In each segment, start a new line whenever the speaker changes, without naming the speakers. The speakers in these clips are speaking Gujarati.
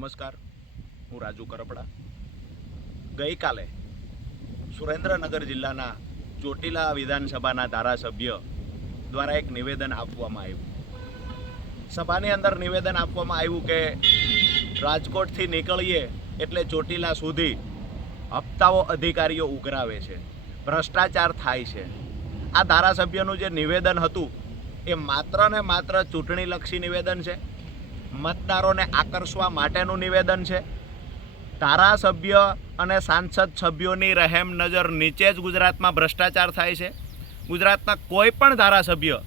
નમસ્કાર. હું રાજુ કરપડા. ગઈકાલે સુરેન્દ્રનગર જિલ્લાના ચોટીલા વિધાનસભાના ધારાસભ્ય દ્વારા એક નિવેદન આપવામાં આવ્યું. સભાની અંદર નિવેદન આપવામાં આવ્યું કે રાજકોટથી નીકળીએ એટલે ચોટીલા સુધી હપ્તાઓ અધિકારીઓ ઉઘરાવે છે. ભ્રષ્ટાચાર થાય છે. આ ધારાસભ્યનું જે નિવેદન હતું, એ માત્ર ને માત્ર ચૂંટણીલક્ષી નિવેદન છે? મતદારોને આકર્ષવા માટેનું નિવેદન છે. ધારાસભ્ય અને સાંસદ સભ્યોની રહેમ નજર નીચે જ ગુજરાતમાં ભ્રષ્ટાચાર થાય છે. ગુજરાતના કોઈ પણ ધારાસભ્ય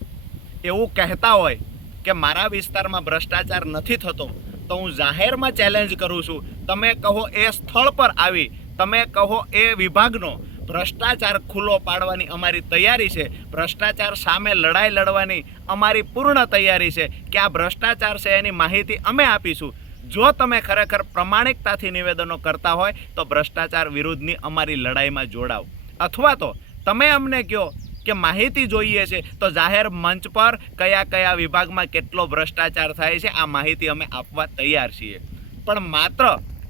એવું કહેતા હોય કે મારા વિસ્તારમાં ભ્રષ્ટાચાર નથી થતો, તો હું જાહેરમાં ચેલેન્જ કરું છું. તમે કહો એ સ્થળ પર આવી, તમે કહો એ વિભાગનો ભ્રષ્ટાચાર ખુલ્લો પાડવાની અમારી તૈયારી છે. ભ્રષ્ટાચાર સામે લડાઈ લડવાની અમારી પૂર્ણ તૈયારી છે કે આ ભ્રષ્ટાચાર છે એની માહિતી અમે આપીશું. જો તમે ખરેખર પ્રમાણિકતાથી નિવેદનો કરતા હોય, તો ભ્રષ્ટાચાર વિરુદ્ધની અમારી લડાઈમાં જોડાવ અથવા તો તમે અમને કહો કે માહિતી જોઈએ છે, તો જાહેર મંચ પર કયા કયા વિભાગમાં કેટલો ભ્રષ્ટાચાર થાય છે, આ માહિતી અમે આપવા તૈયાર છીએ. પણ માત્ર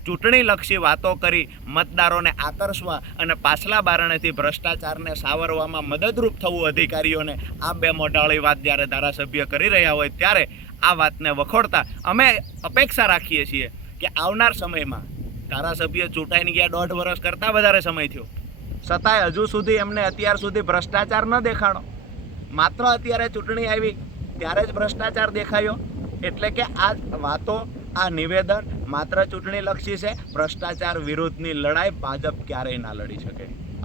ચૂંટણીલક્ષી વાતો કરી મતદારોને આકર્ષવા અને પાછલા બારણેથી ભ્રષ્ટાચારને સાવરવામાં મદદરૂપ થવું અધિકારીઓને આ બે મોઢાળી વાત જ્યારે ધારાસભ્ય કરી રહ્યા હોય ત્યારે આ વાતને વખોડતા અમે અપેક્ષા રાખીએ છીએ કે આવનાર સમયમાં ધારાસભ્ય ચૂંટાઈને ગયા દોઢ વર્ષ કરતાં વધારે સમય થયો. છતાંય હજુ સુધી એમને અત્યાર સુધી ભ્રષ્ટાચાર ન દેખાણો. માત્ર અત્યારે ચૂંટણી આવી ત્યારે જ ભ્રષ્ટાચાર દેખાયો. એટલે કે આ વાતો આ નિવેદન માત્ર ચૂંટણીલક્ષી છે ભ્રષ્ટાચાર વિરુદ્ધની લડાઈ ભાજપ ક્યારેય ના લડી શકે.